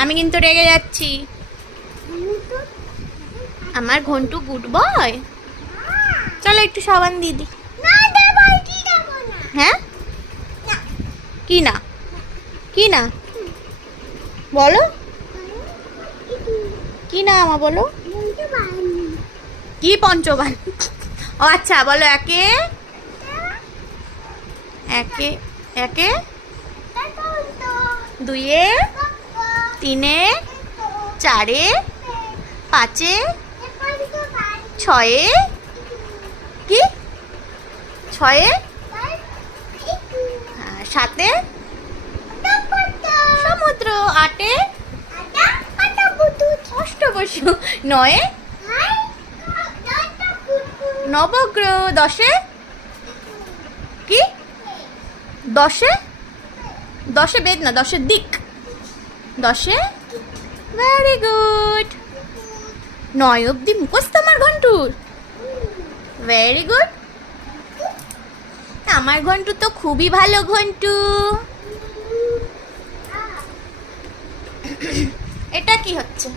আমি কিন্তু রেগে যাচ্ছি। আমার ঘন্টু গুড বয়। চলো একটু সাবান দিয়ে দি। হ্যাঁ কি না কি না বলো, কি না আমা বলো, কি পঞ্চবান? ও আচ্ছা বলো। একে একে একে দুইয়ে, তিনে, চারে, পাঁচে, ছয়ে, কি ছয়ে, সাতে সমুদ্র, আটে অষ্টবসু, নয়ে নবগ্রহ, দশে কি, দশে দশে বেদ না, দশের দিক, দশে ভেরি গুড। নয় অব্দি মুখস্থ আমার ঘন্টুর, ভেরি গুড। আমার ঘন্টু তো খুবই ভালো ঘন্টু। এটা কি হচ্ছে?